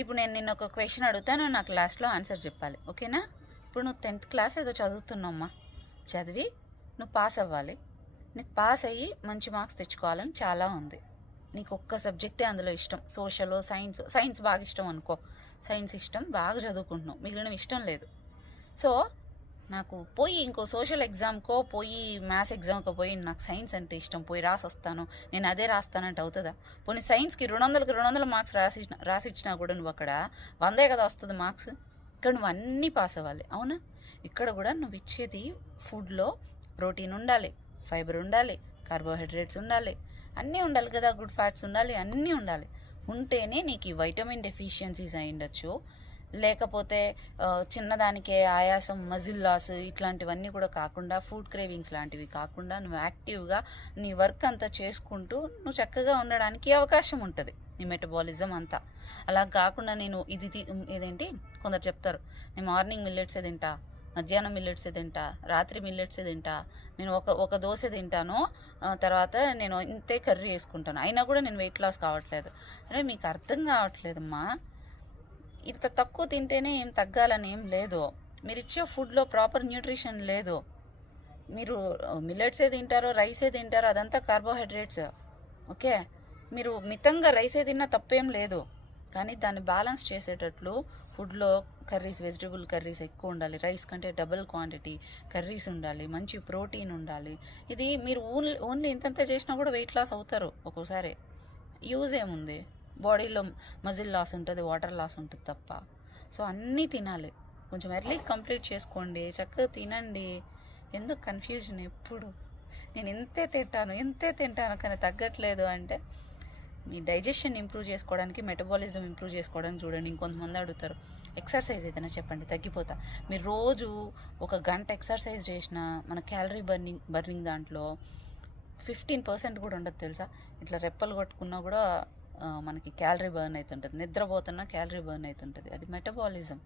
ఇప్పుడు నేను నిన్న ఒక క్వశ్చన్ అడుగుతాను, నాకు లాస్ట్లో ఆన్సర్ చెప్పాలి, ఓకేనా? ఇప్పుడు నువ్వు 10th క్లాస్ ఏదో చదువుతున్నామ్మా, చదివి నువ్వు పాస్ అవ్వాలి. నీకు పాస్ అయ్యి మంచి మార్క్స్ తెచ్చుకోవాలని చాలా ఉంది. నీకు ఒక్క సబ్జెక్టే అందులో ఇష్టం, సోషల్ సైన్స్ బాగా ఇష్టం అనుకో, సైన్స్ ఇష్టం, బాగా చదువుకుంటున్నావు, మిగిలినవి ఇష్టం లేదు. సో నాకు పోయి ఇంకో సోషల్ ఎగ్జామ్కో పోయి మ్యాథ్స్ ఎగ్జామ్కో పోయి నాకు సైన్స్ అంటే ఇష్టం, పోయి రాసొస్తాను, నేను అదే రాస్తానంటే అవుతుందా? పోనీ సైన్స్కి 200 మార్క్స్ రాసిచ్చినా కూడా నువ్వు అక్కడ 100 కదా వస్తుంది మార్క్స్. ఇక్కడ నువ్వు అన్నీ పాస్ అవ్వాలి, అవునా? ఇక్కడ కూడా నువ్వు ఇచ్చేది ఫుడ్లో ప్రోటీన్ ఉండాలి, ఫైబర్ ఉండాలి, కార్బోహైడ్రేట్స్ ఉండాలి, అన్నీ ఉండాలి కదా, గుడ్ ఫ్యాట్స్ ఉండాలి, అన్నీ ఉండాలి. ఉంటేనే నీకు ఈ వైటమిన్ డెఫిషియన్సీస్ అయి ఉండొచ్చు, లేకపోతే చిన్నదానికే ఆయాసం, మజిల్ లాస్ ఇట్లాంటివన్నీ కూడా కాకుండా, ఫుడ్ క్రేవింగ్స్ లాంటివి కాకుండా నువ్వు యాక్టివ్గా నీ వర్క్ అంతా చేసుకుంటూ నువ్వు చక్కగా ఉండడానికి అవకాశం ఉంటుంది, నీ మెటబాలిజం అంతా. అలా కాకుండా నేను ఇదేంటి కొందరు చెప్తారు, నేను మార్నింగ్ మిల్లెట్సే తింటా, మధ్యాహ్నం మిల్లెట్సే తింటా, రాత్రి మిల్లెట్సే తింటా, నేను ఒక దోశ తింటాను, తర్వాత నేను ఇంతే కర్రీ వేసుకుంటాను, అయినా కూడా నేను వెయిట్ లాస్ కావట్లేదు. అరే మీకు అర్థం కావట్లేదమ్మా, ఇంత తక్కువ తింటేనే ఏం తగ్గాలని ఏం లేదు. మీరు ఇచ్చే ఫుడ్లో ప్రాపర్ న్యూట్రిషన్ లేదు. మీరు మిల్లెట్సే తింటారో, రైసే తింటారో, అదంతా కార్బోహైడ్రేట్స్, ఓకే? మీరు మితంగా రైసే తిన్నా తప్పేం లేదు, కానీ దాన్ని బ్యాలెన్స్ చేసేటట్లు ఫుడ్లో కర్రీస్, వెజిటబుల్ కర్రీస్ ఎక్కువ ఉండాలి, రైస్ కంటే డబుల్ క్వాంటిటీ కర్రీస్ ఉండాలి, మంచి ప్రోటీన్ ఉండాలి. ఇది మీరు ఓన్లీ ఇంతంత చేసినా కూడా వెయిట్ లాస్ అవుతారు ఒక్కోసారి. యూజ్ ఏముంది? బాడీలో మజిల్ లాస్ ఉంటుంది, వాటర్ లాస్ ఉంటుంది తప్ప. సో అన్నీ తినాలి, కొంచెం ఎర్లీ కంప్లీట్ చేసుకోండి, చక్కగా తినండి. ఎందుకు కన్ఫ్యూజన్ ఎప్పుడు? నేను ఇంతే తింటాను కానీ తగ్గట్లేదు అంటే, మీ డైజెషన్ ఇంప్రూవ్ చేసుకోవడానికి, మెటబాలిజం ఇంప్రూవ్ చేసుకోవడానికి చూడండి. ఇంకొంతమంది అడుగుతారు, ఎక్సర్సైజ్ ఏదైనా చెప్పండి తగ్గిపోతా. మీరు రోజు 1 గంట ఎక్సర్సైజ్ చేసినా మన క్యాలరీ బర్నింగ్ దాంట్లో 15% కూడా ఉండదు తెలుసా. ఇట్లా రెప్పలు కొట్టుకున్నా కూడా మనకి క్యాలరీ బర్న్ అవుతుంటుంది, నిద్రపోతున్నా క్యాలరీ బర్న్ అవుతుంటుంది. అది మెటబాలిజం.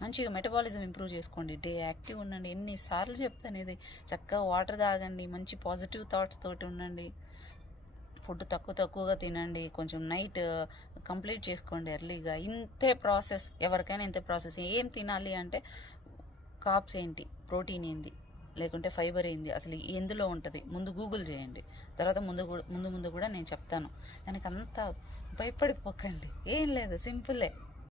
మంచిగా మెటబాలిజం ఇంప్రూవ్ చేసుకోండి, డే యాక్టివ్ ఉండండి. ఎన్నిసార్లు చెప్పాను ఇది, చక్కగా వాటర్ తాగండి, మంచి పాజిటివ్ థాట్స్ తోటి ఉండండి, ఫుడ్ తక్కువగా తినండి, కొంచెం నైట్ కంప్లీట్ చేసుకోండి ఎర్లీగా. ఇంతే ప్రాసెస్, ఎవరికైనా ఇంతే ప్రాసెస్. ఏం తినాలి అంటే కార్బ్స్ ఏంటి, ప్రోటీన్ ఏంది, లేకుంటే ఫైబర్ ఏంది, అసలు ఎందులో ఉంటుంది ముందు గూగుల్ చేయండి, తర్వాత ముందు కూడా నేను చెప్తాను. దానికి అంతా భయపడిపోకండి, ఏం లేదు, సింపులే.